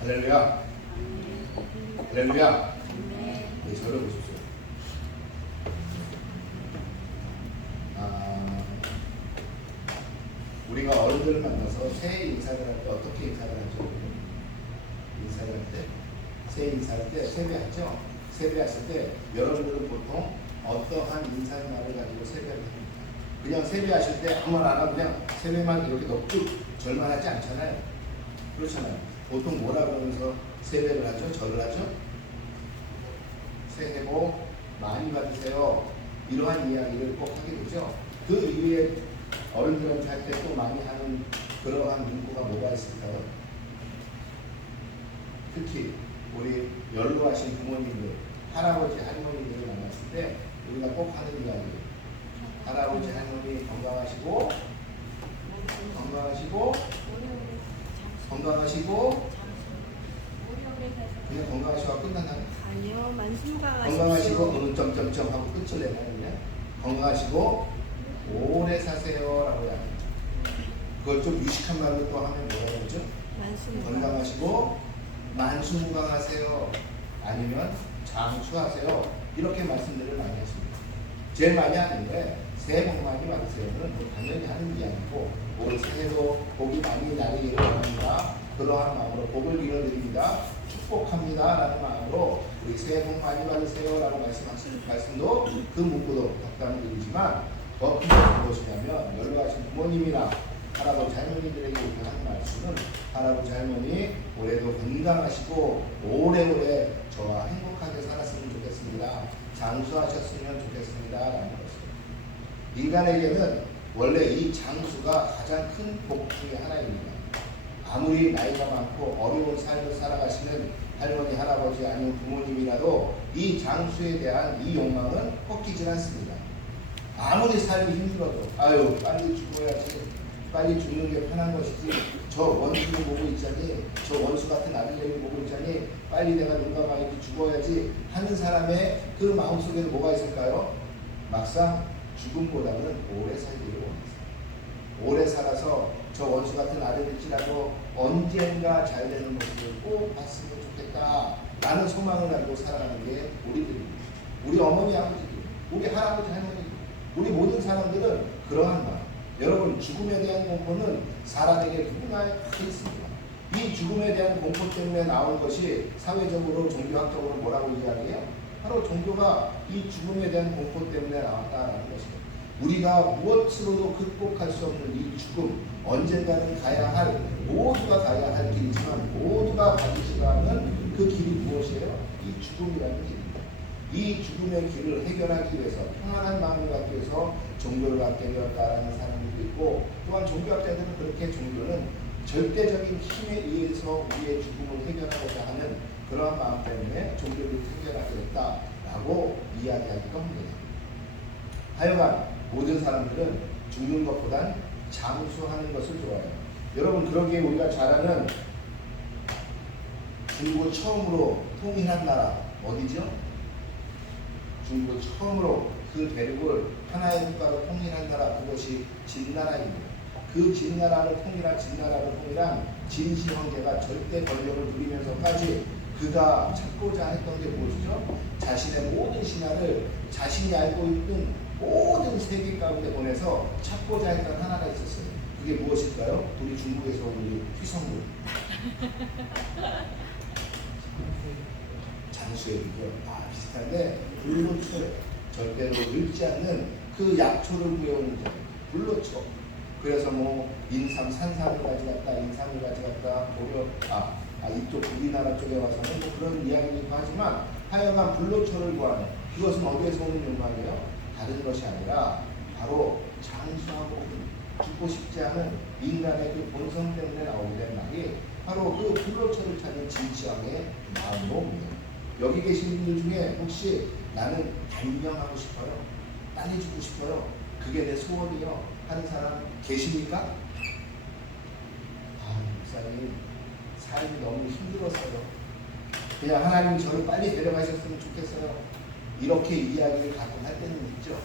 할렐루야. 할렐루야. 네, 저를 보십시오. 우리가 어른들을 만나서 새해 인사를 할 때 어떻게 인사를 하죠? 인사를 할 때, 새해 인사할 때 세배하죠? 세배하실 때 여러분들은 보통 어떠한 인사말을 가지고 세배를 합니까? 그냥 세배하실 때 아무 말 안 하고 그냥 세배만 이렇게 넋쭉 절만 하지 않잖아요. 그렇잖아요. 보통 뭐라 그러면서 세배를 하죠? 절을 하죠? 새해 복 많이 받으세요. 이러한 이야기를 꼭 하게 되죠. 그 이후에 어른들한테 할 때 또 많이 하는 그러한 문구가 뭐가 있을까요? 특히 우리 연로하신 부모님들, 할아버지, 할머니들을 만났을 때 우리가 꼭 하는 이야기. 할아버지, 할머니 건강하시고 그냥 건강하시고 끝나나요? 아니요, 건강하시고 점점점 하고 끝을 내나요? 그냥 건강하시고 오래 사세요 라고 해요. 그걸 좀 유식한 말로 또 하면 뭐라고 그러죠? 건강하시고 만수무강하세요, 아니면 장수하세요, 이렇게 말씀들을 많이 했습니다. 제일 많이 하는데 새해 복 많이 받으세요는 뭐 당연히 하는 이야기고, 올 새해도 복이 많이 나리기를 원합니다, 그러한 마음으로 복을 빌어드립니다, 축복합니다 라는 마음으로 우리 새해 복 많이 받으세요 라고 말씀하시는 말씀도 그 문구도 답변을 드리지만, 더 큰 것은 무엇이냐면 연로하신 부모님이나 할아버지 할머니들에게 우리가 하는 말씀은 할아버지 할머니 올해도 건강하시고 오래오래 저와 행복하게 살았으면 좋겠습니다, 장수하셨으면 좋겠습니다 라는 것입니다. 인간에게는 원래 이 장수가 가장 큰 복 중에 하나입니다. 아무리 나이가 많고 어려운 삶을 살아가시는 할머니, 할아버지 아니면 부모님이라도 이 장수에 대한 이 욕망은 꺾이질 않습니다. 아무리 삶이 힘들어도 아유 빨리 죽어야지, 빨리 죽는 게 편한 것이지, 저 원수를 보고 있자니, 저 원수 같은 아들내미를 보고 있자니 빨리 내가 눈 감아야지, 죽어야지 하는 사람의 그 마음속에는 뭐가 있을까요? 막상 죽음보다는 오래 살기를 원했어요. 오래 살아서 저 원수 같은 아들일지라도 언젠가 잘 되는 모습을 꼭 봤으면 좋겠다 라는 소망을 가지고 살아가는 게 우리들입니다. 우리 어머니, 아버지들, 우리 할아버지, 할머니, 우리 모든 사람들은 그러한 마음. 여러분, 죽음에 대한 공포는 사람에게 누구나 있습니다. 이 죽음에 대한 공포 때문에 나온 것이 사회적으로, 종교학적으로 뭐라고 이야기해요? 바로 종교가 이 죽음에 대한 공포 때문에 나왔다는 것입니다. 우리가 무엇으로도 극복할 수 없는 이 죽음, 언젠가는 가야 할, 모두가 가야 할 길이지만 모두가 가지지가 않는 그 길이 무엇이에요? 이 죽음이라는 길입니다. 이 죽음의 길을 해결하기 위해서, 평안한 마음을 갖기 위해서 종교를 갖게 되었다라는 사람들도 있고, 또한 종교학자들은 그렇게 종교는 절대적인 힘에 의해서 우리의 죽음을 해결하고자 하는 그러한 마음 때문에 종교를 해결하게 됐다라고 이야기하기도 합니다. 하여간 모든 사람들은 죽는 것보단 장수하는 것을 좋아해요. 여러분, 그러기에 우리가 잘 아는 중국 처음으로 통일한 나라 어디죠? 중국 처음으로 그 대륙을 하나의 국가로 통일한 나라, 그것이 진나라입니다. 그 진나라를 통일한 진시 황제가 절대 권력을 누리면서까지 그가 찾고자 했던 게 무엇이죠? 자신의 모든 신화를 자신이 알고 있는 모든 세계 가운데 보내서 찾고자 했던 하나가 있었어요. 그게 무엇일까요? 우리 중국에서 온 휘성물. 장수의 비결. 비슷한데 불로초예요. 절대로 늙지 않는 그 약초를 구해오는 자. 불로초. 그래서 뭐 인삼, 산삼을 가져갔다, 인삼을 가져갔다, 고려, 이쪽 우리나라 쪽에 와서는 뭐 그런 이야기도 하지만 하여간 불로초를 구하는, 그것은 어디에서 오는 욕망이에요? 다른 것이 아니라 바로 장수하고 죽고 싶지 않은 인간의 그 본성 때문에 나오게 된 말이 바로 그 불로초를 찾는 진시황의 마음입니다. 여기 계신 분들 중에 혹시 나는 단명하고 싶어요, 빨리 죽고 싶어요, 그게 내 소원이요 하는 사람 계십니까? 목사님 삶이 너무 힘들었어요, 그냥 하나님 저를 빨리 데려가셨으면 좋겠어요, 이렇게 이야기를 가끔 할 때는 있죠.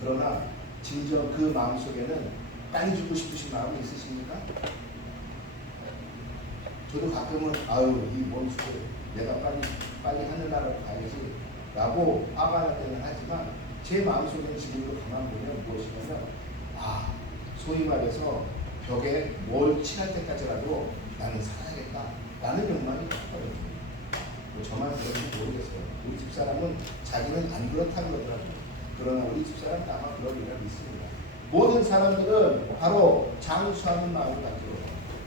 그러나 진정 그 마음속에는 빨리 죽고 싶으신 마음이 있으십니까? 저도 가끔은 아유 이 뭔 소리 내가 빨리 하늘나라로 가야지 라고 화가 날 때는 하지만 제 마음속에는 지금도 가만 보면 무엇이냐면 아 소위 말해서 벽에 뭘 칠할 때까지라도 나는 살아야겠다 라는 욕망이 있거든요. 뭐 저만 그런지 모르겠어요. 우리 집사람은 자기는 안 그렇다 그러더라고요. 그러나 우리 집사람은 아마 그럴 리가 있습니다. 모든 사람들은 바로 장수하는 마음을 가지고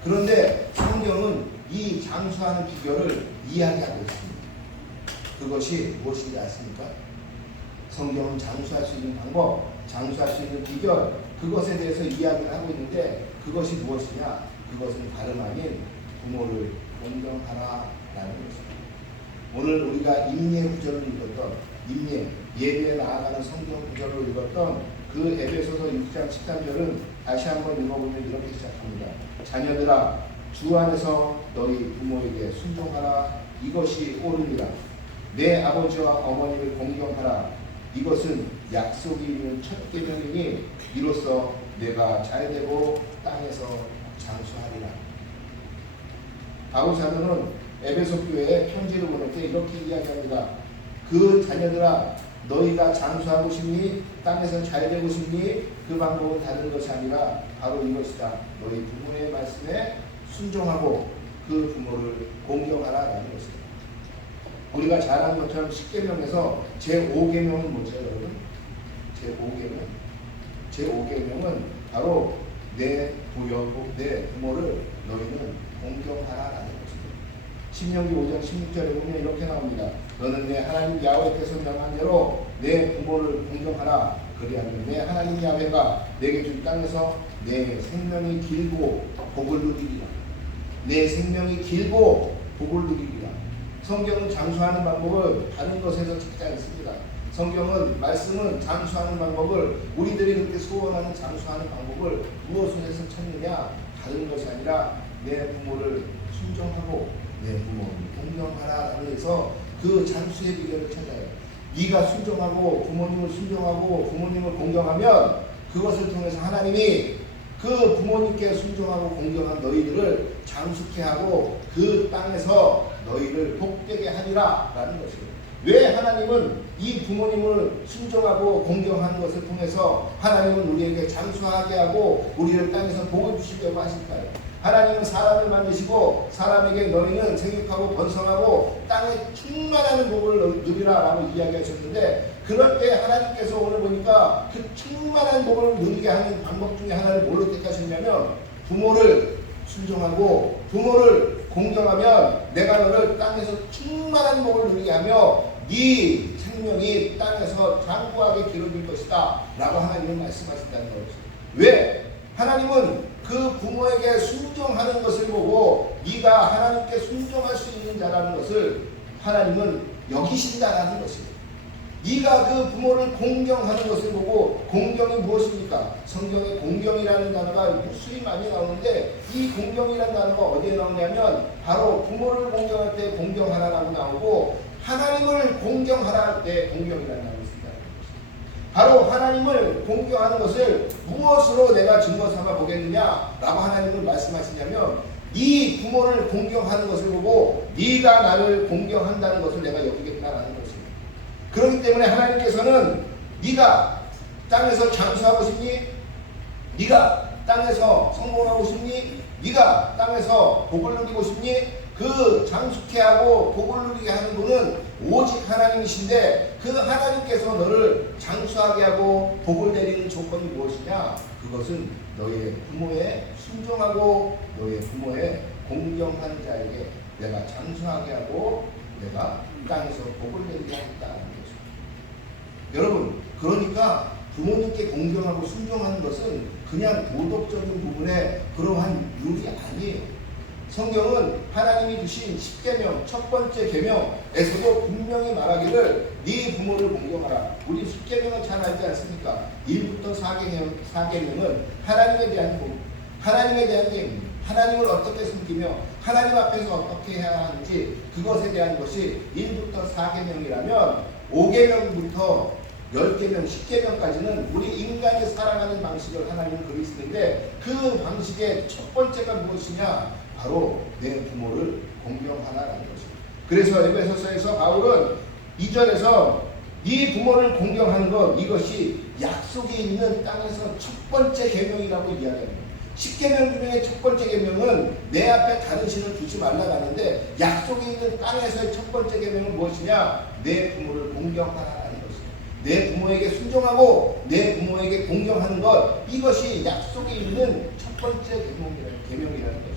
그런데 성경은 이 장수하는 비결을 이야기하고 있습니다. 그것이 무엇인지 아십니까? 성경은 장수할 수 있는 방법, 장수할 수 있는 비결 그것에 대해서 이야기를 하고 있는데 그것이 무엇이냐? 그것은 다름 아닌 부모를 공경하라 라는 것입니다. 오늘 우리가 임예 구절을 읽었던 예배에 나아가는 성경 구절을 읽었던 그 에베소서 6장 13절은 다시 한번 읽어보면 이렇게 시작합니다. 자녀들아 주 안에서 너희 부모에게 순종하라. 이것이 옳으니라. 내 아버지와 어머니를 공경하라. 이것은 약속이 있는 첫 계명이니 이로써 내가 잘되고 땅에서 장수하리라. 바울 사도는 에베소 교회에 편지를 보낼 때 이렇게 이야기합니다. 그 자녀들아 너희가 장수하고 싶니? 땅에서 잘되고 싶니? 그 방법은 다른 것이 아니라 바로 이것이다. 너희 부모의 말씀에 순종하고 그 부모를 공경하라라는 것입니다. 우리가 잘 아는 것처럼 10계명에서 제5계명은 뭐죠 여러분? 제5계명은 바로 내 부모를 너희는 공경하라라는 것입니다. 신명기 5장 16절에 보면 이렇게 나옵니다. 너는 내 하나님 야훼께서 명한 대로 내 부모를 공경하라. 그리하면 내 하나님 야훼가 내게 준 땅에서 내 생명이 길고 복을 누리리라. 내 생명이 길고 복을 누리리라. 성경은 장수하는 방법을 다른 것에서 찾지 않습니다. 성경은 말씀은 장수하는 방법을 우리들이 그렇게 소원하는 장수하는 방법을 무엇에서 찾느냐? 다른 것이 아니라 내 부모를 순종하고 내 부모를 공경하라라고 해서 그 장수의 비결을 찾아요. 네가 순종하고 부모님을 순종하고 부모님을 공경하면 그것을 통해서 하나님이 그 부모님께 순종하고 공경한 너희들을 장수케 하고 그 땅에서 너희를 복되게 하리라 라는 것이에요. 왜 하나님은 이 부모님을 순종하고 공경하는 것을 통해서 하나님은 우리에게 장수하게 하고 우리를 땅에서 복을 주시려고 하실까요? 하나님은 사람을 만드시고 사람에게 너희는 생육하고 번성하고 땅에 충만한 복을 누리라 라고 이야기하셨는데 그럴 때 하나님께서 오늘 보니까 그 충만한 복을 누리게 하는 방법 중에 하나를 뭘로 택하셨냐면 부모를 순종하고 부모를 공경하면 내가 너를 땅에서 충만한 복을 누리게 하며 네 생명이 땅에서 장구하게 기록일 것이다 라고 하나님은 말씀하신다는 것이죠. 왜? 하나님은 그 부모에게 순종하는 것을 보고 네가 하나님께 순종할 수 있는 자라는 것을 하나님은 여기신다라는 것입니다. 네가 그 부모를 공경하는 것을 보고 공경이 무엇입니까? 성경에 공경이라는 단어가 무수히 많이 나오는데 이 공경이라는 단어가 어디에 나오냐면 바로 부모를 공경할 때 공경하라라고 나오고 하나님을 공경하라 할 때 공경이라는 단어가 있습니다. 바로 하나님을 공경하는 것을 무엇으로 내가 증거 삼아 보겠느냐라고 하나님은 말씀하시냐면 네 부모를 공경하는 것을 보고 네가 나를 공경한다는 것을 내가 여기겠다라는 것입니다. 그렇기 때문에 하나님께서는 네가 땅에서 장수하고 싶니? 네가 땅에서 성공하고 싶니? 네가 땅에서 복을 누리고 싶니? 그 장수케 하고 복을 누리게 하는 분은 오직 하나님이신데 그 하나님께서 너를 장수하게 하고 복을 내리는 조건이 무엇이냐? 그것은 너의 부모에 순종하고 너의 부모에 공경한 자에게 내가 장수하게 하고 내가 땅에서 복을 내리게 하겠다는 것입니다. 여러분, 그러니까 부모님께 공경하고 순종하는 것은 그냥 도덕적인 부분에 그러한 룰이 아니에요. 성경은 하나님이 주신 10계명 첫 번째 계명에서도 분명히 말하기를 네 부모를 공경하라. 우리 10계명은 잘 알지 않습니까? 1부터 4계명은 하나님에 대한 법, 하나님에 대한 계명, 하나님을 어떻게 섬기며 하나님 앞에서 어떻게 해야 하는지 그것에 대한 것이 1부터 4계명이라면 5계명부터 10계명, 10계명까지는 우리 인간이 살아가는 방식을 하나님은 그리스도인데 그 방식의 첫 번째가 무엇이냐? 바로 내 부모를 공경하라라는 것입니다. 그래서 에베소서에서 바울은 2절에서 이 부모를 공경하는 것, 이것이 약속이 있는 땅에서 첫 번째 계명이라고 이야기합니다. 10계명 중에 첫 번째 계명은 내 앞에 다른 신을 두지 말라고 하는데 약속이 있는 땅에서의 첫 번째 계명은 무엇이냐? 내 부모를 공경하라는 것입니다. 내 부모에게 순종하고 내 부모에게 공경하는 것, 이것이 약속이 있는 첫 번째 계명이라는 것입니다.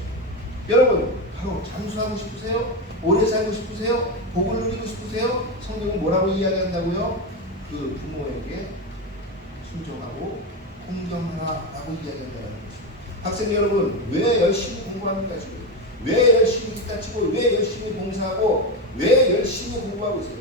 여러분, 바로 장수하고 싶으세요? 오래 살고 싶으세요? 복을 누리고 싶으세요? 성경은 뭐라고 이야기한다고요? 그 부모에게 순종하고 공경하라고 이야기한다는 것입니다. 학생 여러분, 왜 열심히 공부합니까 지금? 왜 열심히 기타 치고, 왜 열심히 봉사하고, 왜 열심히 공부하고 있어요?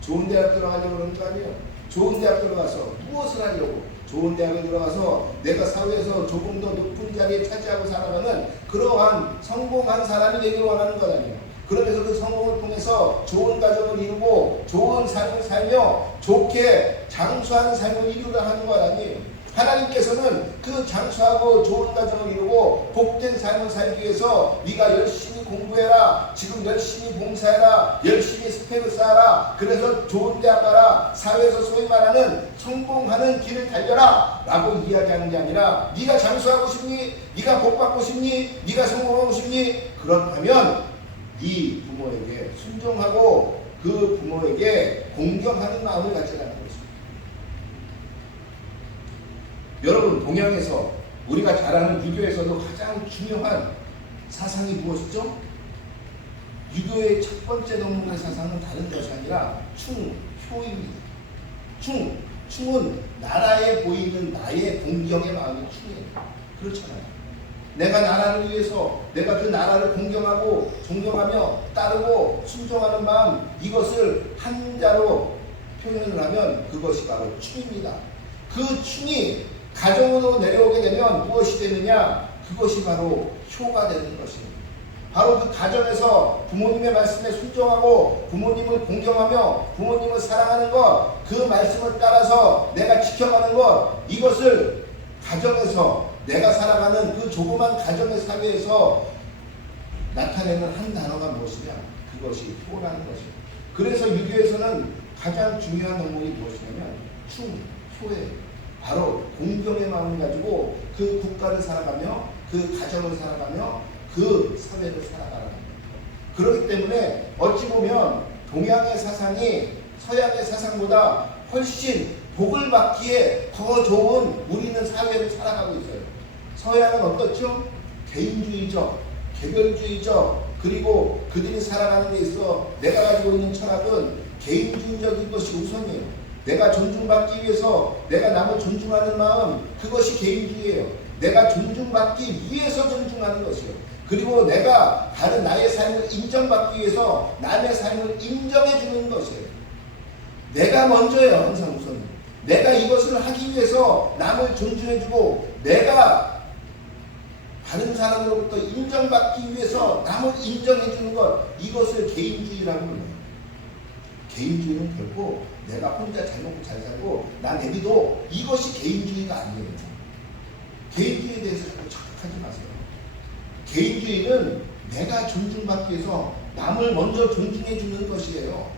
좋은 대학 들어가려고 그러는 거 아니에요? 좋은 대학 들어가서 무엇을 하려고? 좋은 대학에 들어가서 내가 사회에서 조금 더 높은 자리에 차지하고 살아가는 그러한 성공한 사람이 되길 원하는 것 아니에요? 그러면서 그 성공을 통해서 좋은 가정을 이루고 좋은 삶을 살며 좋게 장수하는 삶을 이루려 하는 것 아니에요? 하나님께서는 그 장수하고 좋은 가정을 이루고 복된 삶을 살기 위해서 네가 열심히 공부해라, 지금 열심히 봉사해라, 열심히 스펙을 쌓아라, 그래서 좋은 대학 가라, 사회에서 소위 말하는 성공하는 길을 달려라 라고 이야기하는 게 아니라 네가 장수하고 싶니? 네가 복받고 싶니? 네가 성공하고 싶니? 그렇다면 네 부모에게 순종하고 그 부모에게 공경하는 마음을 가지라는 것입니다. 여러분, 동양에서 우리가 잘 아는 유교에서도 가장 중요한 사상이 무엇이죠? 유교의 첫 번째 덕목의 사상은 다른 것이 아니라 충효입니다. 충은 나라에 보이는 나의 공경의 마음이 충이에요. 그렇잖아요. 내가 나라를 위해서 내가 그 나라를 공경하고 존경하며 따르고 순종하는 마음, 이것을 한자로 표현을 하면 그것이 바로 충입니다. 그 충이 가정으로 내려오게 되면 무엇이 되느냐? 그것이 바로 효가 되는 것입니다. 바로 그 가정에서 부모님의 말씀에 순종하고 부모님을 공경하며 부모님을 사랑하는 것, 그 말씀을 따라서 내가 지켜가는 것, 이것을 가정에서 내가 살아가는 그 조그만 가정의 사회에서 나타내는 한 단어가 무엇이냐? 그것이 효라는 것입니다. 그래서 유교에서는 가장 중요한 덕목이 무엇이냐면 효예요. 바로 공경의 마음을 가지고 그 국가를 살아가며 그 가정을 살아가며 그 사회를 살아가는 거예요. 그렇기 때문에 어찌 보면 동양의 사상이 서양의 사상보다 훨씬 복을 받기에 더 좋은 우리는 사회를 살아가고 있어요. 서양은 어떻죠? 개인주의적, 개별주의적, 그리고 그들이 살아가는 데 있어 내가 가지고 있는 철학은 개인주의적인 것이 우선이에요. 내가 존중받기 위해서 내가 남을 존중하는 마음, 그것이 개인주의예요. 내가 존중받기 위해서 존중하는 것이에요. 그리고 내가 다른 나의 삶을 인정받기 위해서 남의 삶을 인정해주는 것이에요. 내가 먼저예요. 항상 우선 내가 이것을 하기 위해서 남을 존중해주고 내가 다른 사람으로부터 인정받기 위해서 남을 인정해주는 것, 이것을 개인주의라고 해요. 개인주의는 결코 내가 혼자 잘 먹고 잘 살고 나 내비도, 이것이 개인주의가 아니에요. 개인주의에 대해서 자꾸 착각하지 마세요. 개인주의는 내가 존중받기 위해서 남을 먼저 존중해 주는 것이에요.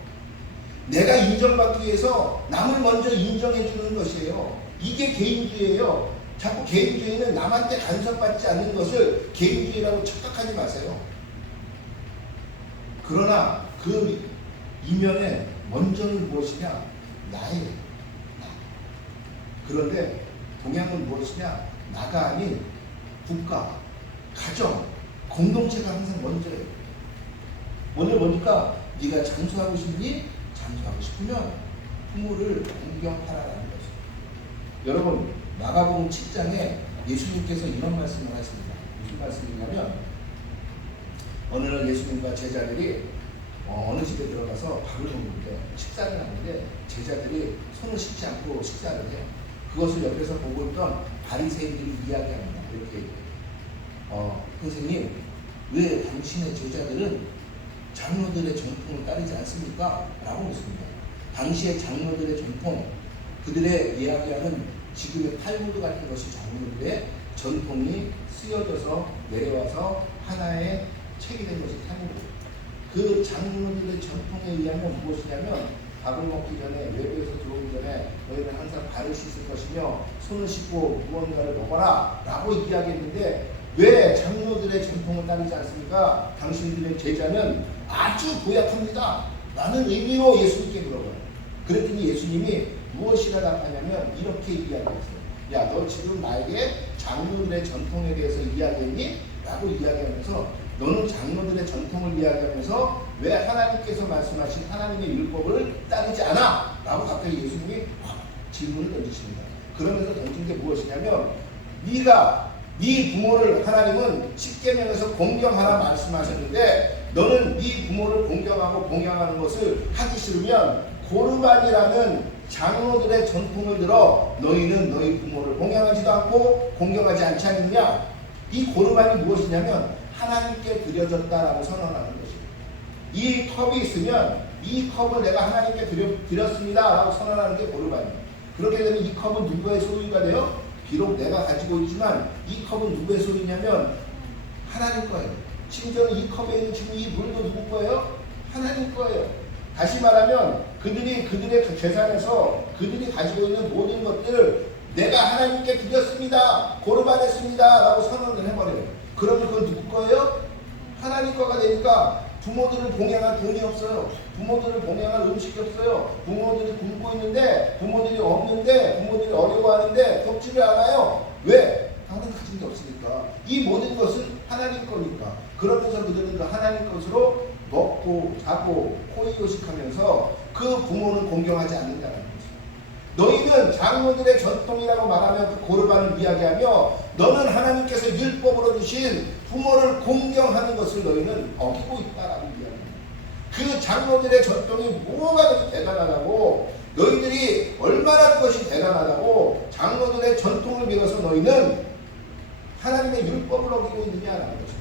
내가 인정받기 위해서 남을 먼저 인정해 주는 것이에요. 이게 개인주의예요. 자꾸 개인주의는 남한테 간섭받지 않는 것을 개인주의라고 착각하지 마세요. 그러나 그 이면에 먼저는 무엇이냐? 나예요. 나. 그런데 동양은 무엇이냐? 나가 아닌 국가, 가정, 공동체가 항상 먼저예요. 오늘 보니까 네가 장수하고 싶니? 장수하고 싶으면 부모를 공경하라는 것이죠. 여러분, 마가복음 7장에 예수님께서 이런 말씀을 하십니다. 무슨 말씀이냐면 어느 날 예수님과 제자들이 어느 집에 들어가서 밥을 먹는데, 식사를 하는데 제자들이 손을 씻지 않고 식사를 해요. 그것을 옆에서 보고 있던 바리새인들이 이야기합니다. 이렇게 선생님, 왜 당신의 제자들은 장로들의 전통을 따르지 않습니까? 라고 묻습니다. 당시의 장로들의 전통, 그들의 이야기하는 지금의 탈무드 같은 것이 장로들의 전통이 쓰여져서 내려와서 하나의 책이 된 것이 탈무드. 그 장로들의 전통에 의하면 무엇이냐면 밥을 먹기 전에 외부에서 들어오기 전에 너희는 항상 발을 씻을 것이며 손을 씻고 무언가를 먹어라 라고 이야기했는데 왜 장로들의 전통을 따르지 않습니까? 당신들의 제자는 아주 고약합니다 라는 의미로 예수님께 물어봐요. 그랬더니 예수님이 무엇이라 답하냐면 이렇게 이야기했어요. 야, 너 지금 나에게 장로들의 전통에 대해서 이야기했니? 라고 이야기하면서 너는 장로들의 전통을 이야기하면서 왜 하나님께서 말씀하신 하나님의 율법을 따르지 않아? 라고 갑자기 예수님이 질문을 던지십니다. 그러면서 던진 게 무엇이냐면 네가 네 부모를 하나님은 십계명에서 공경하라 말씀하셨는데 너는 네 부모를 공경하고 공경하는 것을 하기 싫으면 고르반이라는 장로들의 전통을 들어 너희는 너희 부모를 공경하지도 않고 공경하지 않지 않느냐? 이 고르반이 무엇이냐면 하나님께 드려졌다라고 선언하는 것입니다. 이 컵이 있으면 이 컵을 내가 하나님께 드렸습니다 라고 선언하는 게 고르반입니다. 그렇게 되면 이 컵은 누구의 소유가 돼요? 비록 내가 가지고 있지만 이 컵은 누구의 소유냐면 하나님 거예요. 심지어는 이 컵에 있는 지금 이 물도 누구 거예요? 하나님 거예요. 다시 말하면 그들이 그들의 재산에서 그들이 가지고 있는 모든 것들을 내가 하나님께 드렸습니다. 고르반했습니다 라고 선언을 해버려요. 그러면 그건 누구 거예요? 하나님 거가 되니까 부모들을 봉양할 돈이 없어요. 부모들을 봉양할 음식이 없어요. 부모들이 굶고 있는데 부모들이 없는데 부모들이 어려워하는데 돕지를 않아요. 왜? 당연히 가진 게 없으니까. 이 모든 것은 하나님 거니까. 그러면서 그들은 그 하나님 것으로 먹고 자고 호의호식하면서 그 부모는 공경하지 않는다는 거죠. 너희는 장로들의 전통이라고 말하며 그 고르반을 이야기하며 너는 하나님께서 율법으로 주신 부모를 공경하는 것을 너희는 어기고 있다라고 이야기합니다. 그 장로들의 전통이 뭐가 그렇게 대단하다고 너희들이 얼마나 그것이 대단하다고 장로들의 전통을 믿어서 너희는 하나님의 율법을 어기고 있느냐라는 거죠.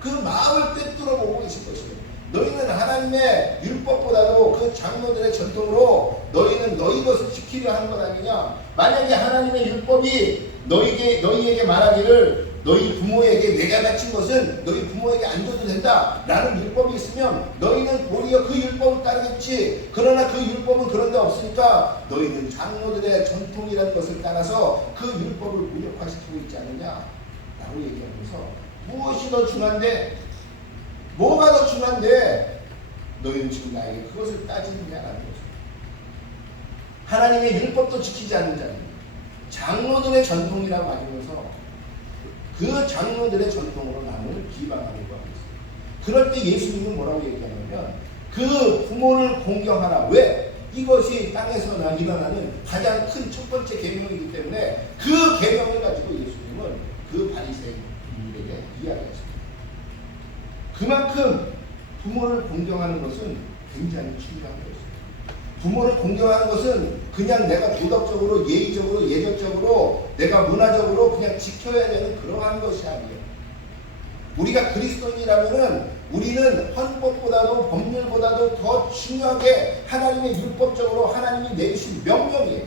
그 마음을 꿰뚫어 보고 계신 것이에요. 너희는 하나님의 율법보다도 그 장로들의 전통으로 너희는 너희 것을 지키려 하는 것 아니냐. 만약에 하나님의 율법이 너희에게 말하기를 너희 부모에게 내가 바친 것은 너희 부모에게 안 줘도 된다 라는 율법이 있으면 너희는 도리어 그 율법을 따르겠지. 그러나 그 율법은 그런 데 없으니까 너희는 장로들의 전통이라는 것을 따라서 그 율법을 무력화시키고 있지 않느냐 라고 얘기하면서 무엇이 더 중요한데 뭐가 더 중요한데 너희는 지금 나에게 그것을 따지느냐라는 거죠. 하나님의 율법도 지키지 않는 자는 장로들의 전통이라고 하면서 그 장로들의 전통으로 남을 비방하는 거예요. 그럴 때 예수님은 뭐라고 얘기하냐면 그 부모를 공경하라. 왜? 이것이 땅에서 일어나는 가장 큰 첫 번째 계명이기 때문에 그 계명을 가지고 예수님은 그 바리새인들에게 이야기했습니다. 그만큼 부모를 공경하는 것은 굉장히 중요한 것입니다. 부모를 공경하는 것은 그냥 내가 도덕적으로 예의적으로 예절적으로 내가 문화적으로 그냥 지켜야 되는 그러한 것이 아니에요. 우리가 그리스도인이라면은 우리는 헌법보다도 법률보다도 더 중요하게 하나님의 율법적으로 하나님이 내주신 명령이에요.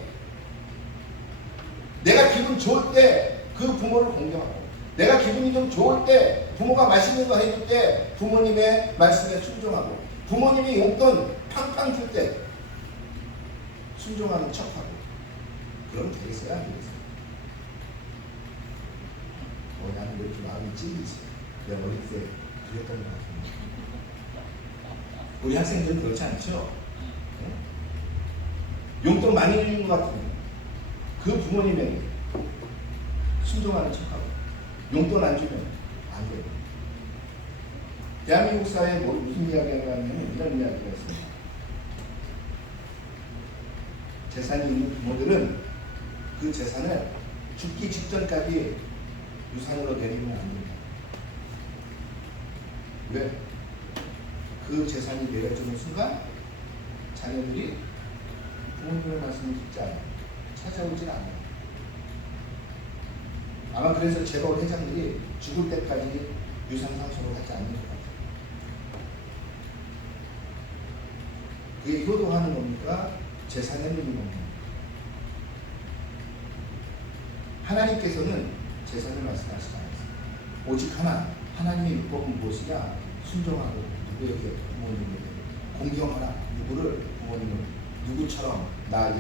내가 기분 좋을 때 그 부모를 공경하고 내가 기분이 좀 좋을 때 부모가 맛있는 거 해줄 때 부모님의 말씀에 순종하고 부모님이 용돈 팡팡 줄 때 순종하는 척하고 그럼 되겠어요? 안 되겠어요? 나는 왜 이렇게 마음이 찔리지? 내가 어릴 때 그랬던 것 같은데 우리 학생들은 그렇지 않죠? 용돈 많이 주는 것 같은데 그 부모님에게 순종하는 척하고 용돈 안 주면 안 돼요. 대한민국 사회에 무슨 이야기가 하냐면 이런 이야기가 있습니다. 재산이 있는 부모들은 그 재산을 죽기 직전까지 유산으로 내리면 안 됩니다. 왜? 그 재산이 내려지는 순간 자녀들이 부모님의 말씀을 듣지 않아요. 찾아오질 않아요. 아마 그래서 재벌 회장들이 죽을 때까지 유산 상속을 하지 않는 것 같아요. 그게 효도하는 겁니까? 재산의 의미 겁니까? 하나님께서는 제사를 말씀하시지 않았어요. 오직 하나, 하나님의 율법은 무엇이냐? 순종하고 누구에게? 부모님에게 공경하라. 누구를? 부모님을. 누구처럼? 나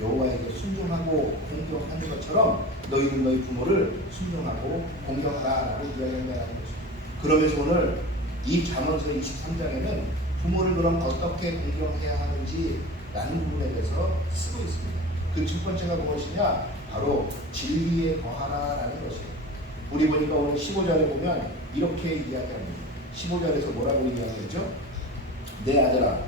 여호와에게 순종하고 공경하는 것처럼 너희는 너희 부모를 순종하고 공경하라 라고 이야기한다는 거죠. 그러면서 오늘 이 잠언서 23장에는 부모를 그럼 어떻게 공경해야 하는지 라는 부분에 대해서 쓰고 있습니다. 그 첫 번째가 무엇이냐? 바로 진리에 거하라 라는 것이에요. 우리 보니까 오늘 15절에 보면 이렇게 이야기합니다. 15절에서 뭐라고 이야기하죠? 내 아들아,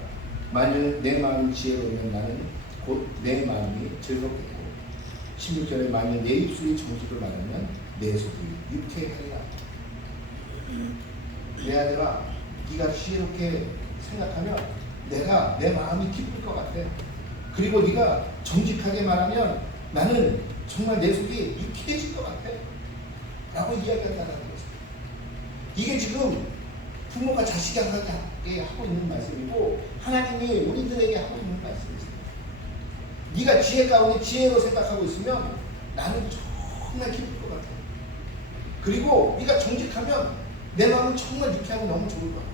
만일 내 마음이 지혜로우면 나는 곧 내 마음이 즐겁겠고, 16절에 만일 내 입술이 정직을 말하면 내 속이 유쾌하리라. 내 아들아, 네가 지혜롭게 생각하면 내가 내 마음이 기쁠 것 같아. 그리고 네가 정직하게 말하면 나는 정말 내 속이 유쾌해질 것 같아 라고 이야기한다는 거죠. 이게 지금 부모가 자식에게 하고 있는 말씀이고 하나님이 우리들에게 하고 있는 말씀이죠. 네가 지혜 가운데 지혜로 생각하고 있으면 나는 정말 기쁠 것 같아. 그리고 네가 정직하면 내 마음은 정말 유쾌하고 너무 좋을 것 같아.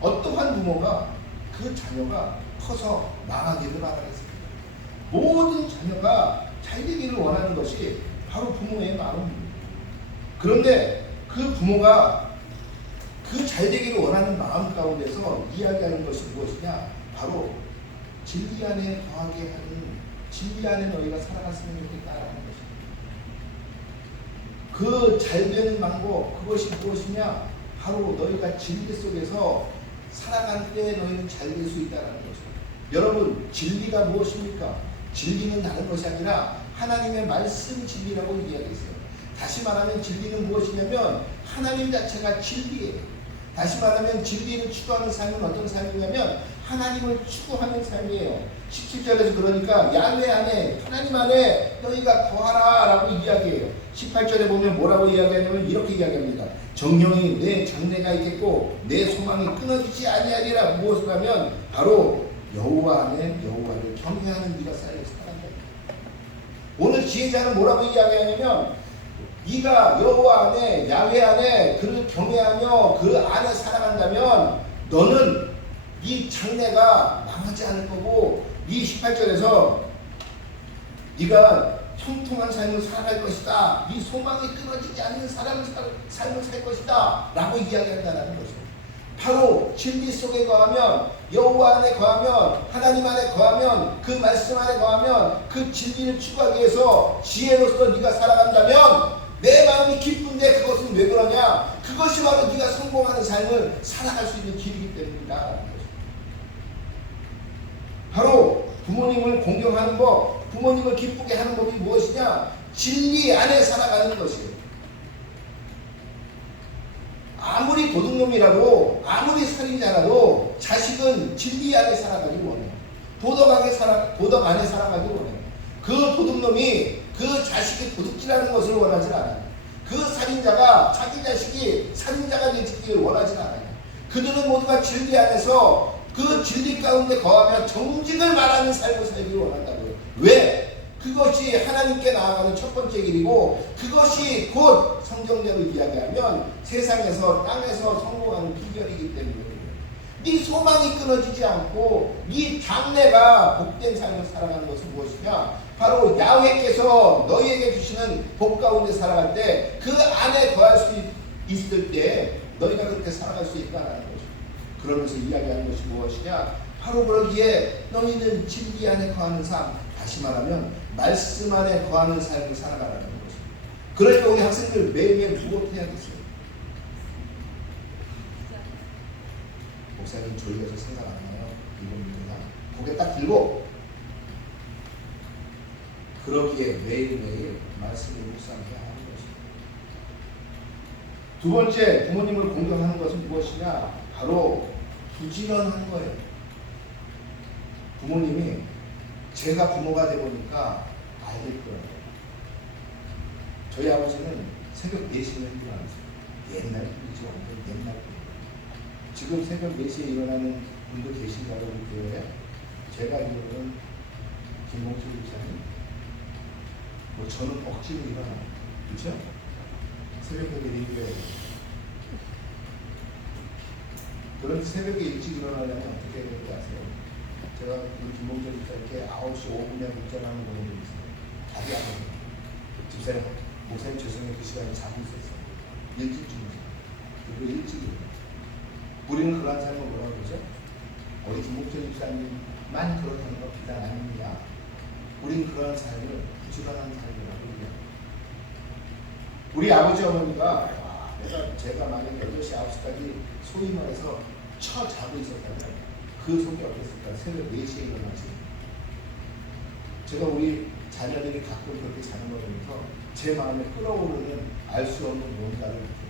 어떠한 부모가 그 자녀가 커서 망하기를 바라겠습니다. 모든 자녀가 잘 되기를 원하는 것이 바로 부모의 마음입니다. 그런데 그 부모가 그 잘 되기를 원하는 마음 가운데서 이야기하는 것이 무엇이냐? 바로 진리 안에 거하게 하는, 진리 안에 너희가 살아갔으면 좋겠다라는 것입니다. 그 잘되는 방법, 그것이 무엇이냐? 바로 너희가 진리 속에서 살아갈 때 너희는 잘 될 수 있다는 것입니다. 여러분, 진리가 무엇입니까? 진리는 다른 것이 아니라 하나님의 말씀 진리라고 이야기했어요. 다시 말하면 진리는 무엇이냐면 하나님 자체가 진리예요. 다시 말하면 진리를 추구하는 삶은 어떤 삶이냐면 하나님을 추구하는 삶이에요. 17절에서 그러니까 야훼 안에, 하나님 안에 너희가 거하라 라고 이야기해요. 18절에 보면 뭐라고 이야기하냐면 이렇게 이야기합니다. 정령이 내 장래가 있겠고 내 소망이 끊어지지 아니하리라. 무엇을 하면 바로 여호와 안에 여호와를 경외하는 네가 살아간다. 오늘 지혜자는 뭐라고 이야기하냐면 네가 여호와 안에, 야훼 안에 그를 경외하며 그 안에 살아간다면 너는 네 장래가 망하지 않을 거고, 네 18절에서 네가 형통한 삶을 살아갈 것이다. 네 소망이 끊어지지 않는 삶을 살 것이다 라고 이야기한다는 것이죠. 바로 진리 속에 거하면, 여호와 안에 거하면, 하나님 안에 거하면, 그 말씀 안에 거하면, 그 진리를 추구하기 위해서 지혜로서 네가 살아간다면 내 마음이 기쁜데 그것은 왜 그러냐? 그것이 바로 네가 성공하는 삶을 살아갈 수 있는 길이기 때문이다. 바로 부모님을 공경하는 법, 부모님을 기쁘게 하는 법이 무엇이냐? 진리 안에 살아가는 것이에요. 아무리 도둑놈이라도, 아무리 살인자라도 자식은 진리 안에 살아가길 원해요. 도덕 안에 살아가길 원해요. 그 도둑놈이 그 자식이 도둑질하는 것을 원하지 않아요. 그 살인자가 자기 자식이 살인자가 되기를 원하지 않아요. 그들은 모두가 진리 안에서 그 진리 가운데 거하며 정직을 말하는 삶을 살기를 원한다고요. 왜? 그것이 하나님께 나아가는 첫 번째 길이고, 그것이 곧 성경대로 이야기하면 세상에서, 땅에서 성공하는 비결이기 때문에 네 소망이 끊어지지 않고 네 장래가 복된 삶을 살아가는 것은 무엇이냐? 바로 야훼께서 너희에게 주시는 복 가운데 살아갈 때 그 안에 거할 수 있을 때 너희가 그렇게 살아갈 수 있다는 것입니다. 그러면서 이야기하는 것이 무엇이냐? 바로 그러기에 너희는 진리 안에 거하는 삶, 다시 말하면 말씀 안에 거하는 삶을 살아가라는 것입니다. 그러니까 우리 학생들 매일매일 무엇 해야겠어요? 목사님 졸려서 생각 안 나요? 이겁니다. 고개 딱 들고, 그러기에 매일매일 말씀을 묵상해야 하는 것입니다. 두 번째, 부모님을 공경하는 것은 무엇이냐? 바로 부지런한 거예요. 부모님이, 제가 부모가 되보니까 알게 되더라고요. 저희 아버지는 새벽 4시면 일어나세요. 옛날 분이죠. 완전 옛날 분. 지금 새벽 4시에 일어나는 분도 계신가요? 우리 교회에? 제가 알기로는 김봉철 집사님, 뭐 저는 억지로 일어나요. 그렇죠? 새벽에 리뷰해야 돼요. 그런데 새벽에 일찍 일어나려면 어떻게 해야 되는지 아세요? 제가 우리 김봉철 집사 이렇게 9시 5분에 목전하는 분들이 있어요. 답이 안 와요. 집사님, 목사님 죄송해요. 그 시간에 자고 있었어요. 일찍 주무세요. 그리고 일찍 일어나요. 우리는 그러한 삶을 뭐라고 그러죠? 우리 김봉철 집사님만 그렇다는 거 비단 아닙니다. 우리는 그러한 삶을 부지런한 삶이라고 얘기합니다. 우리 아버지 어머니가 제가 만약에 8시, 9시까지 소위 말해서 자고 있었다면 그 속이 어땠을까? 새벽 4시에 일어나지. 제가 우리 자녀들이 가끔 그렇게 자는 걸 보면서 제 마음에 끓어오르는 알 수 없는 뭔가를 느껴요.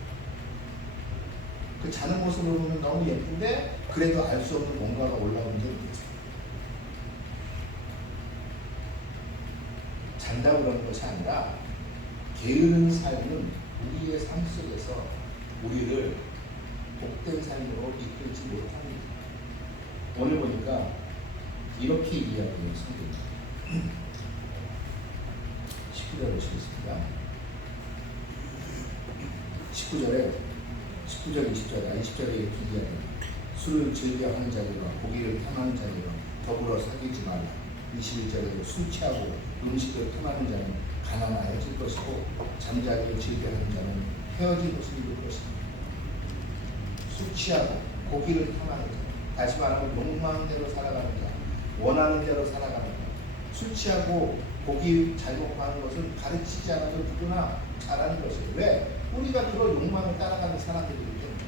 그 자는 모습을 보면 너무 예쁜데 그래도 알 수 없는 뭔가가 올라오는 게 느껴져요. 잔다고 그러는 것이 아니라 게으른 삶은 우리의 삶 속에서 우리를 복된 삶으로 이끌지 못합니다. 오늘 보니까 이렇게 이야기해요. 성경이 19절 보시겠습니다. 19절 20절에 이렇게 이야기해요. 술을 즐겨 하는 자들과 고기를 탐하는 자들과 더불어 사귀지 말라. 21절에도 술 취하고 음식을 탐하는 자는 가난하여질 것이고 잠자기를 즐겨하는 자는 헤어질 것을 입을 것이다. 술 취하고 고기를 탐하는 자, 다시 말하면 욕망대로 살아가는 자, 원하는 대로 살아가는 자. 술 취하고 고기 잘 먹고 하는 것은 가르치지 않아도 누구나 잘하는 것이에요. 왜? 우리가 그런 욕망을 따라가는 사람들이기 때문에.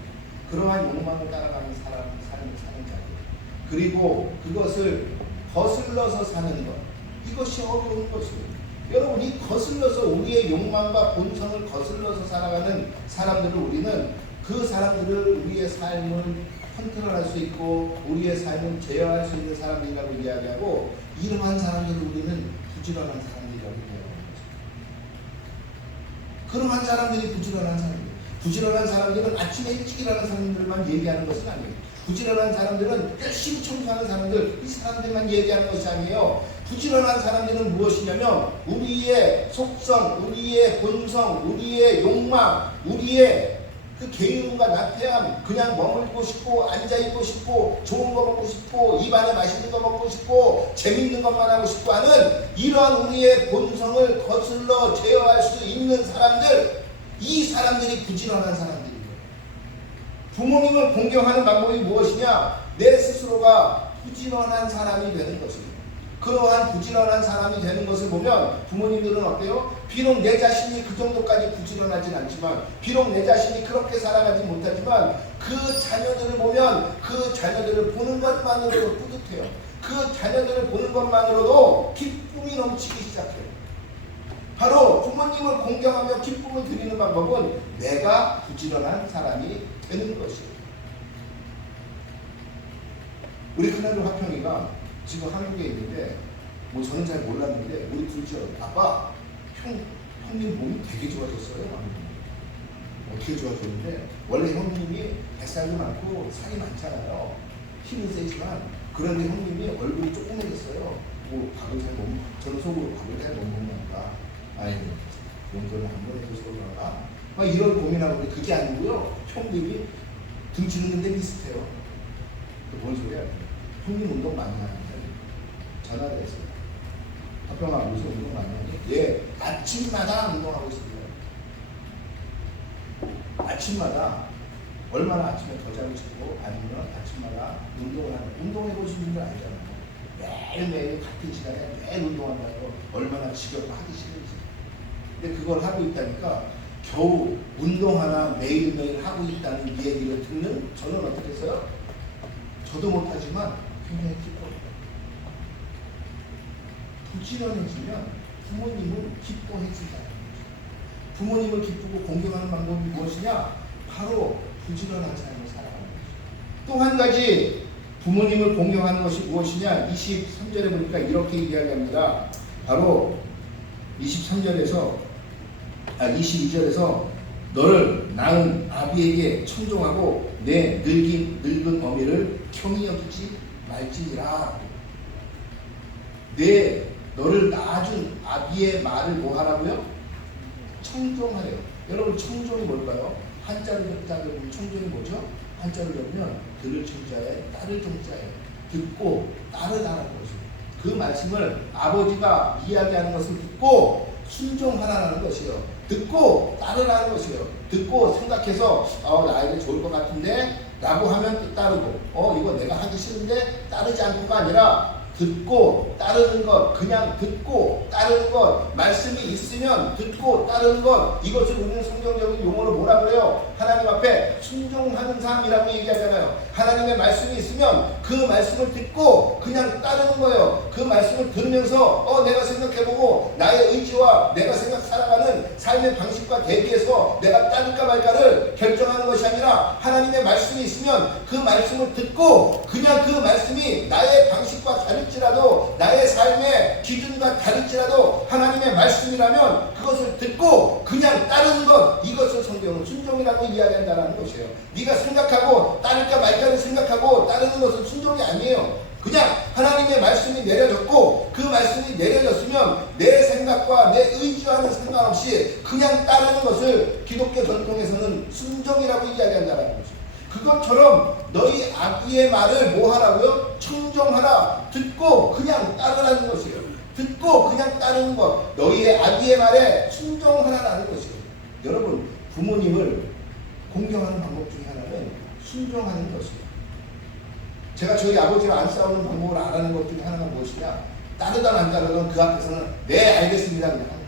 그러한 욕망을 따라가는 삶을 사는 자들. 그리고 그것을 거슬러서 사는 것. 이것이 어려운 것입니다. 여러분, 이 거슬러서 우리의 욕망과 본성을 거슬러서 살아가는 사람들을 우리는 그 사람들을 우리의 삶을 컨트롤할 수 있고 우리의 삶을 제어할 수 있는 사람들이라고 이야기하고, 이러한 사람들을 우리는 부지런한 사람들이라고 이야기하는 거죠. 그러한 사람들이 부지런한 사람들. 부지런한 사람들은 아침에 일찍 일어나는 사람들만 얘기하는 것은 아니에요. 부지런한 사람들은 열심히 청소하는 사람들, 이 사람들만 얘기하는 것이 아니에요. 부지런한 사람들은 무엇이냐면 우리의 속성, 우리의 본성, 우리의 욕망, 우리의 그 게으름과 나태함, 그냥 머물고 싶고 앉아있고 싶고 좋은 거 먹고 싶고 입안에 맛있는 거 먹고 싶고 재밌는 것만 하고 싶고 하는 이러한 우리의 본성을 거슬러 제어할 수 있는 사람들, 이 사람들이 부지런한 사람들이에요. 부모님을 공경하는 방법이 무엇이냐? 내 스스로가 부지런한 사람이 되는 것입니다. 그러한 부지런한 사람이 되는 것을 보면 부모님들은 어때요? 비록 내 자신이 그 정도까지 부지런하진 않지만, 비록 내 자신이 그렇게 살아가지 못하지만 그 자녀들을 보면 그 자녀들을 보는 것만으로도 뿌듯해요. 그 자녀들을 보는 것만으로도 기쁨이 넘치기 시작해요. 바로 부모님을 공경하며 기쁨을 드리는 방법은 내가 부지런한 사람이 되는 것이에요. 우리 큰아들 화평이가 지금 한국에 있는데, 뭐 저는 잘 몰랐는데 우리 둘째 아빠 형님 몸이 되게 좋아졌어요. 어떻게 좋아졌는데, 원래 형님이 뱃살도 많고 살이 많잖아요. 힘은 세지만, 그런데 형님이 얼굴이 조그매졌어요. 뭐 밥을 잘 못 먹고, 저는 속으로 밥을 잘 못 먹는가, 아니 용돈을 안 보내줘서 그런가, 막 이런 고민하고. 그게 아니고요, 형님이 등치는 근데 비슷해요. 뭔 소리야? 형님 운동 많이 하는데 전화를 했어요. 화평아, 무슨 운동 많이 하니? 예, 아침마다 운동하고 있습니다. 아침마다. 얼마나 아침에 더 자고 싶고 아니면 아침마다 운동을 하는, 운동해보신 분들 알잖아요. 매일매일 같은 시간에 매일 운동한다고 얼마나 지겹고 하기 싫은지. 근데 그걸 하고 있다니까 겨우 운동 하나 매일매일 하고 있다는 이 얘기를 듣는 저는 어떻게 했어요? 저도 못하지만 굉장히 기뻐요. 부지런해지면 부모님을 기뻐해준다는 거죠. 부모님을 기쁘고 공경하는 방법이 무엇이냐? 바로 부지런한 삶을 살아가는 거죠. 또 한 가지 부모님을 공경하는 것이 무엇이냐? 23절에 보니까 이렇게 이야기합니다. 바로 22절에서 너를 낳은 아비에게 청종하고 내 늙은 어미를 경히 여기지 말지니라. 내 너를 낳아준 아비의 말을 뭐 하라고요? 청종하래요. 여러분 청종이 뭘까요? 한자를 보면 청종이 뭐죠? 한자를 보면 들을 청자에 따를 정자에 듣고 따르라는 것이에요. 그 말씀을 아버지가 이야기하는 것을 듣고 순종하라는 것이요. 듣고 따르라는 것이요. 듣고 생각해서 나에게 좋을 것 같은데 라고 하면 따르고 이거 내가 하기 싫은데 따르지 않고가 아니라 듣고 따르는 것, 그냥 듣고 따르는 것, 말씀이 있으면 듣고 따르는 것, 이것을 우리는 성경적인 용어로 뭐라 그래요? 하나님 앞에 순종하는 삶이라고 얘기하잖아요. 하나님의 말씀이 있으면 그 말씀을 듣고 그냥 따르는 거예요. 그 말씀을 들으면서 내가 생각해보고 나의 의지와 내가 살아가는 삶의 방식과 대비해서 내가 따를까 말까를 결정하는 것이 아니라 하나님의 말씀이 있으면 그 말씀을 듣고 그냥 그 말씀이 나의 방식과 다를지라도 나의 삶의 기준과 다를지라도 하나님의 말씀이라면 그것을 듣고 그냥 따르는 것, 이것을 성경은 순종이라고 이야기한다는 것이에요. 네가 생각하고 따를까 말까를 생각하고 따르는 것은 순종이 아니에요. 그냥 하나님의 말씀이 내려졌고 그 말씀이 내려졌으면 내 생각과 내 의지와는 상관없이 그냥 따르는 것을 기독교 전통에서는 순종이라고 이야기한다는 거죠. 그것처럼 너희 아비의 말을 뭐 하라고요? 청종하라. 듣고 그냥 따르라는 것이에요. 듣고 그냥 따르는 것. 너희의 아비의 말에 순종하라는 것이에요. 여러분, 부모님을 공경하는 방법 중에 하나는 순종하는 것이에요. 제가 저희 아버지랑 안 싸우는 방법을 알아낸 것 중에 하나가 무엇이냐? 따르든 안 따르든 그 앞에서는 네 알겠습니다 그냥 하는 거예요.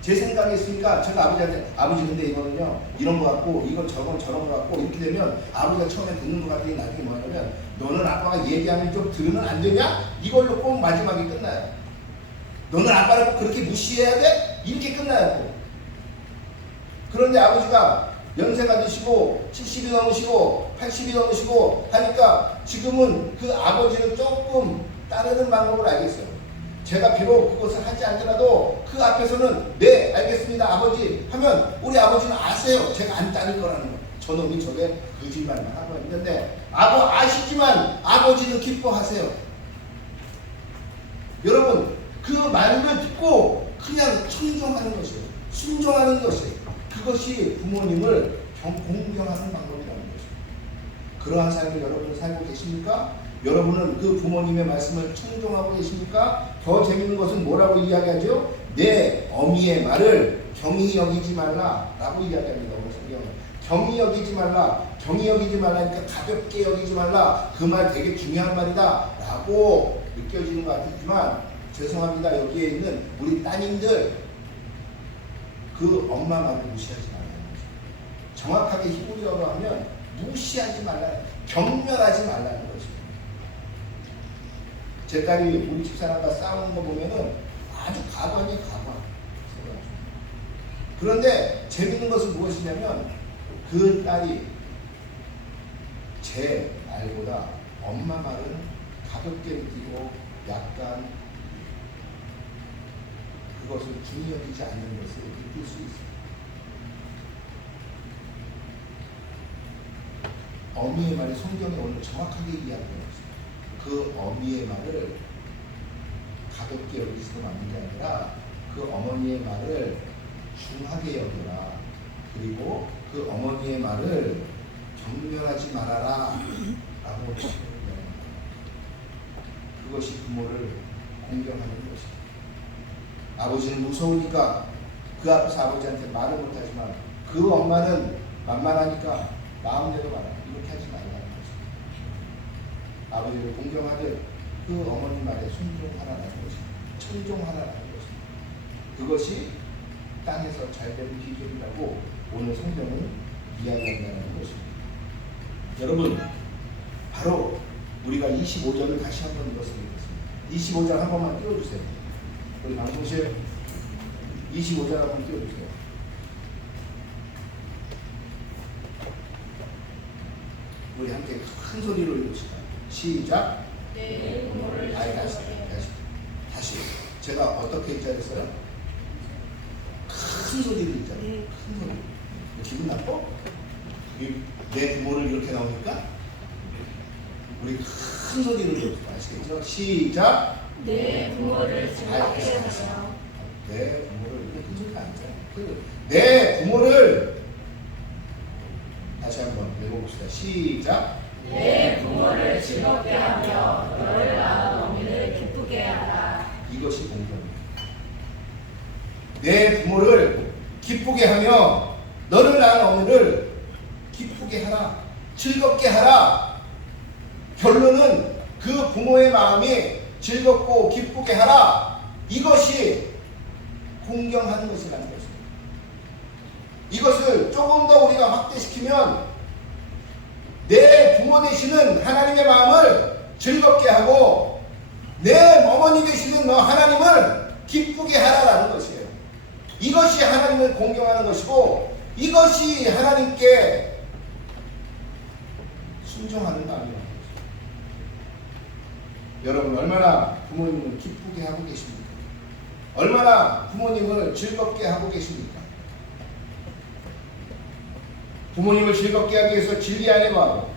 제 생각이 있으니까 제가 아버지한테 아버지 근데 이거는요 이런 거 같고 이건 저런 거 같고 이렇게 되면 아버지가 처음에 듣는 거 같더니 나중에 뭐냐면 너는 아빠가 얘기하면 좀 들으면 안 되냐? 이걸로 꼭 마지막에 끝나요. 너는 아빠를 꼭 그렇게 무시해야 돼? 이렇게 끝나요. 꼭. 그런데 아버지가 연세가 드시고 70이 넘으시고 80이 넘으시고 하니까 지금은 그 아버지를 조금 따르는 방법을 알겠어요. 제가 비록 그것을 하지 않더라도 그 앞에서는 네 알겠습니다 아버지 하면 우리 아버지는 아세요. 제가 안 따를 거라는 거. 저놈이 저게 거짓말만 하고 있는데 아시지만 아버지는 기뻐하세요. 여러분 그 말을 듣고 그냥 순종하는 것이에요. 순종하는 것이에요. 그것이 부모님을 공경하는 방법이라는 것입니다. 그러한 삶을 여러분은 살고 계십니까? 여러분은 그 부모님의 말씀을 청종하고 계십니까? 더 재밌는 것은 뭐라고 이야기하죠? 내 어미의 말을 경히 여기지 말라라고 이야기합니다. 오늘 성경은 경히 여기지 말라, 경히 여기지 말라니까 가볍게 여기지 말라. 그 말 되게 중요한 말이다라고 느껴지는 것 같지만 죄송합니다. 여기에 있는 우리 따님들 그 엄마 말을 무시하지 말라는 거죠. 정확하게 히브리어로 하면 무시하지 말라, 경멸하지 말라는 거죠. 제 딸이 우리 집사람과 싸우는 거 보면은 아주 가관이에요, 가관. 그런데 재밌는 것은 무엇이냐면 그 딸이 제 말보다 엄마 말은 가볍게 느끼고 약간 그것을 중히 여기지 않는 것을 느낄 수 있습니다. 어미의 말이 성경에 오늘 정확하게 이야기하고 있습니다. 그 어미의 말을 가볍게 여기서도 맞는 게 아니라 그 어머니의 말을 중하게 여겨라. 그리고 그 어머니의 말을 경멸하지 말아라 라고 이야기합니다. 그것이 부모를 공경하는 것입니다. 아버지는 무서우니까 그 앞에서 아버지한테 말을 못하지만 그 엄마는 만만하니까 마음대로 말하라. 이렇게 하지 말라는 것입니다. 아버지를 공경하듯 그 어머니 말에 순종하라는 것입니다. 청종하라는 것입니다. 그것이 땅에서 잘되는 비결이라고 오늘 성경은 이야기한다는 것입니다. 여러분 바로 우리가 25절을 다시 한번 읽었으면 좋겠습니다. 25절 한 번만 띄워주세요. 우리 방송실 25절 한번 띄워주세요. 우리 함께 큰 소리로 읽읍시다. 시작. 내 부모를 다시. 제가 어떻게 읽자 했어요? 큰 소리로 읽잖아요. 큰 소리. 기분 나빠? 내 부모를 이렇게 나오니까 우리 큰 소리로 읽읍시다. 아시겠죠? 시작. 내 부모를 즐겁게 하며. 내 부모를 이렇게 좋게 앉아요. 내 부모를 다시 한번 읽어봅시다. 시작. 내 부모를 즐겁게 하며 너를 낳은 어미를 기쁘게 하라. 이것이 공경입니다. 내 부모를 기쁘게 하며 너를 낳은 어미를 기쁘게 하라. 즐겁게 하라. 결론은 그 부모의 마음이 즐겁고 기쁘게 하라. 이것이 공경하는 것이라는 것입니다. 이것을 조금 더 우리가 확대시키면 내 부모 되시는 하나님의 마음을 즐겁게 하고 내 어머니 되시는 너 하나님을 기쁘게 하라라는 것이에요. 이것이 하나님을 공경하는 것이고 이것이 하나님께 순종하는 마음이라는 것입니다. 여러분 얼마나 부모님을 기쁘게 하고 계십니까? 얼마나 부모님을 즐겁게 하고 계십니까? 부모님을 즐겁게 하기 위해서 진리 안에 거하고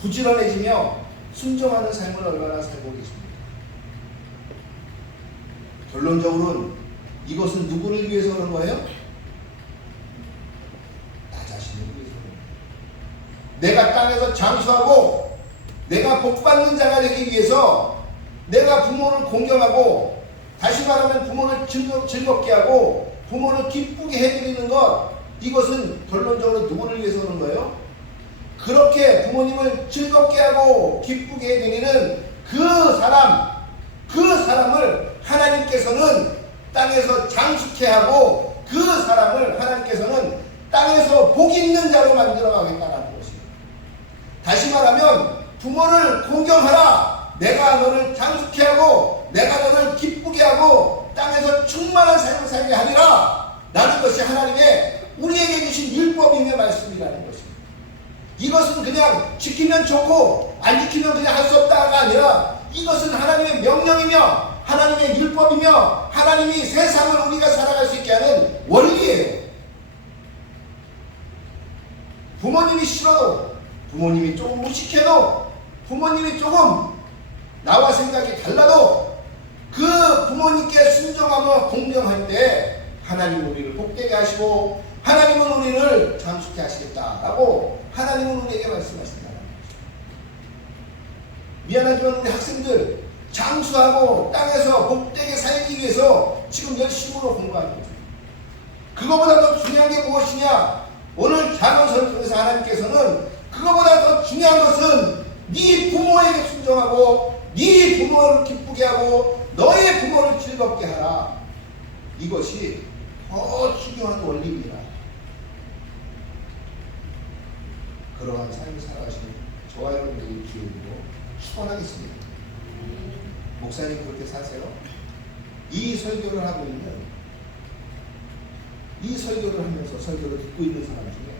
부지런해지며 순종하는 삶을 얼마나 살고 계십니까? 결론적으로는 이것은 누구를 위해서 그런 거예요? 나 자신을 위해서 그런 거예요. 내가 땅에서 장수하고 내가 복받는 자가 되기 위해서 내가 부모를 공경하고 다시 말하면 부모를 즐겁게 하고 부모를 기쁘게 해드리는 것, 이것은 결론적으로 누구를 위해서 그런 거예요? 그렇게 부모님을 즐겁게 하고 기쁘게 해드리는 그 사람을 하나님께서는 땅에서 장수케 하고 그 사람을 하나님께서는 땅에서 복 있는 자로 만들어 가겠다는 것입니다. 다시 말하면 부모를 공경하라. 내가 너를 장수케 하고 내가 너를 기쁘게 하고 땅에서 충만한 삶을 살게 하리라. 라는 것이 하나님의 우리에게 주신 율법이며 말씀이라는 것입니다. 이것은 그냥 지키면 좋고 안 지키면 그냥 할 수 없다가 아니라 이것은 하나님의 명령이며 하나님의 율법이며 하나님이 세상을 우리가 살아갈 수 있게 하는 원리예요. 부모님이 싫어도 부모님이 조금 무식해도 부모님이 조금 나와 생각이 달라도 그 부모님께 순종하며 공경할 때 하나님은 우리를 복되게 하시고 하나님은 우리를 장수케 하시겠다라고 하나님은 우리에게 말씀하신다. 미안하지만 우리 학생들 장수하고 땅에서 복되게 살기 위해서 지금 열심으로 공부하는 거죠. 그거보다 더 중요한 게 무엇이냐? 오늘 자문서를 통해서 하나님께서는 그거보다 더 중요한 것은 네 부모에게 순종하고 네 부모를 기쁘게 하고 너의 부모를 즐겁게 하라. 이것이 더 중요한 원리입니다. 그러한 삶을 살아가시는 저와 여러분들의 기회로 축원하겠습니다. 목사님 그렇게 사세요? 이 설교를 하고 있는, 이 설교를 하면서 설교를 듣고 있는 사람 중에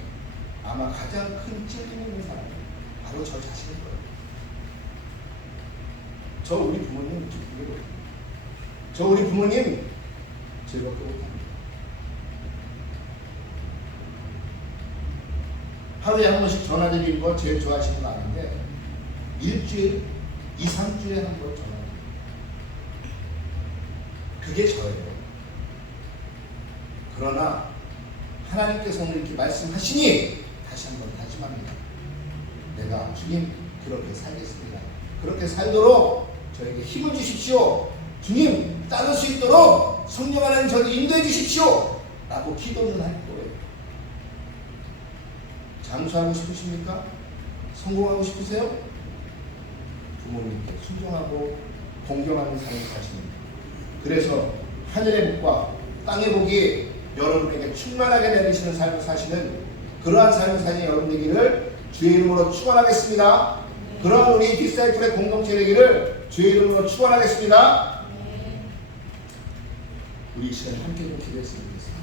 아마 가장 큰 찔림 있는 사람이 바로 저 자신일 거예요. 저 우리 부모님 기쁘게 못합니다. 저 우리 부모님 즐겁게 못합니다. 하루에 한 번씩 전화드리는 거 제일 좋아하시는 거 아는데 일주일, 2, 3주에 한 번 전화드립니다. 그게 저예요. 그러나 하나님께서 오늘 이렇게 말씀하시니 다시 한번 다짐합니다. 내가 주님 그렇게 살겠습니다. 그렇게 살도록 저에게 힘을 주십시오. 주님 따를 수 있도록 성령 하나님 저를 인도해 주십시오. 라고 기도는 할 거예요. 장수하고 싶으십니까? 성공하고 싶으세요? 부모님께 순종하고 공경하는 삶을 사십니다. 그래서 하늘의 복과 땅의 복이 여러분에게 충만하게 내리시는 삶을 사시는 그러한 삶을 사시는 여러분 되기를 주의 이름으로 축원하겠습니다. 그러한 우리 디사이플의 공동체 되기를 주의 이름으로 축원하겠습니다. 우리 이 시간 함께 좀 기도했으면 좋겠습니다.